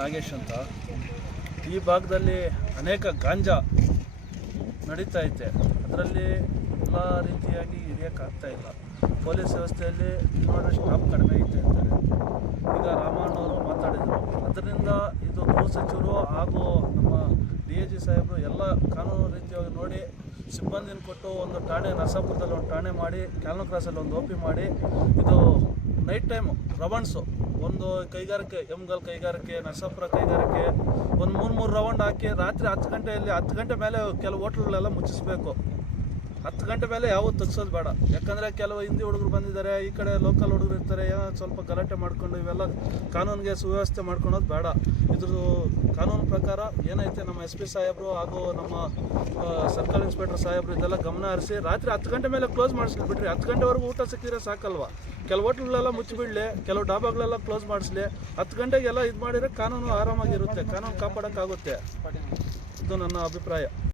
ನಾಗೇಶ್ ಅಂತ. ಈ ಭಾಗದಲ್ಲಿ ಅನೇಕ ಗಾಂಜಾ ನಡೀತಾ ಐತೆ. ಅದರಲ್ಲಿ ಎಲ್ಲ ರೀತಿಯಾಗಿ ಹಿಡಿಯೋಕ್ಕಾಗ್ತಾ ಇಲ್ಲ. ಪೊಲೀಸ್ ವ್ಯವಸ್ಥೆಯಲ್ಲಿ ಇನ್ನೊಂದು ಸ್ಟಾಪ್ ಕಡಿಮೆ ಐತೆ ಅಂತಾರೆ. ಈಗ ರಾಮಣ್ಣವರು ಮಾತಾಡಿದರು. ಅದರಿಂದ ಇದು ಗೃಹ ಸಚಿವರು ಹಾಗೂ ನಮ್ಮ ಡಿ ಎ ಜಿ ಸಾಹೇಬರು ಎಲ್ಲ ಕಾನೂನು ರೀತಿಯಾಗಿ ನೋಡಿ ಸಿಬ್ಬಂದಿನ ಕೊಟ್ಟು ಒಂದು ಠಾಣೆ, ನರಸಾಪುರದಲ್ಲಿ ಒಂದು ಠಾಣೆ ಮಾಡಿ, ಕ್ಯಾಲ್ನೋ ಕ್ರಾಸಲ್ಲಿ ಒಂದು ಓಪಿ ಮಾಡಿ ಇದು ನೈಟ್ ಟೈಮು ರೌಂಡ್ಸು ಒಂದು ಕೈಗಾರಿಕೆ ಎಮ್ಗಲ್ ಕೈಗಾರಿಕೆ, ನರಸಾಪುರ ಕೈಗಾರಿಕೆ, ಒಂದು ಮೂರು ಮೂರು ರೌಂಡ್ ಹಾಕಿ ರಾತ್ರಿ ಹತ್ತು ಗಂಟೆಯಲ್ಲಿ ಹತ್ತು ಗಂಟೆ ಮೇಲೆ ಕೆಲವು ಹೋಟ್ಲುಗಳೆಲ್ಲ ಮುಚ್ಚಿಸ್ಬೇಕು. ಹತ್ತು ಗಂಟೆ ಮೇಲೆ ಯಾವತ್ತು ತಗ್ಸೋದು ಬೇಡ. ಯಾಕಂದರೆ ಕೆಲವು ಹಿಂದಿ ಹುಡುಗರು ಬಂದಿದ್ದಾರೆ, ಈ ಕಡೆ ಲೋಕಲ್ ಹುಡುಗರು ಇರ್ತಾರೆ, ಏನೋ ಸ್ವಲ್ಪ ಗಲಾಟೆ ಮಾಡ್ಕೊಂಡು ಇವೆಲ್ಲ ಕಾನೂನಿಗೆ ಸುವ್ಯವಸ್ಥೆ ಮಾಡ್ಕೊಳೋದು ಬೇಡ. ಇದ್ರದ್ದು ಕಾನೂನು ಪ್ರಕಾರ ಏನೈತೆ ನಮ್ಮ ಎಸ್ ಪಿ ಸಾಹೇಬರು ಹಾಗೂ ನಮ್ಮ ಸರ್ಕಲ್ ಇನ್ಸ್ಪೆಕ್ಟರ್ ಸಾಹೇಬರು ಇದೆಲ್ಲ ಗಮನ ಹರಿಸಿ ರಾತ್ರಿ ಹತ್ತು ಗಂಟೆ ಮೇಲೆ ಕ್ಲೋಸ್ ಮಾಡಿಸ್ಲಿ ಬಿಡ್ರಿ. ಹತ್ತು ಗಂಟೆವರೆಗೂ ಊಟ ಸಿಕ್ಕಿದ್ರೆ ಸಾಕಲ್ವಾ? ಕೆಲವು ಹೋಟ್ಲುಗಳೆಲ್ಲ ಮುಚ್ಚಿಬಿಡಲಿ, ಕೆಲವು ಡಾಬಾಗಳೆಲ್ಲ ಕ್ಲೋಸ್ ಮಾಡಿಸ್ಲಿ. ಹತ್ತು ಗಂಟೆಗೆಲ್ಲ ಇದು ಮಾಡಿದರೆ ಕಾನೂನು ಆರಾಮಾಗಿರುತ್ತೆ, ಕಾನೂನು ಕಾಪಾಡೋಕ್ಕಾಗುತ್ತೆ. ಇದು ನನ್ನ ಅಭಿಪ್ರಾಯ.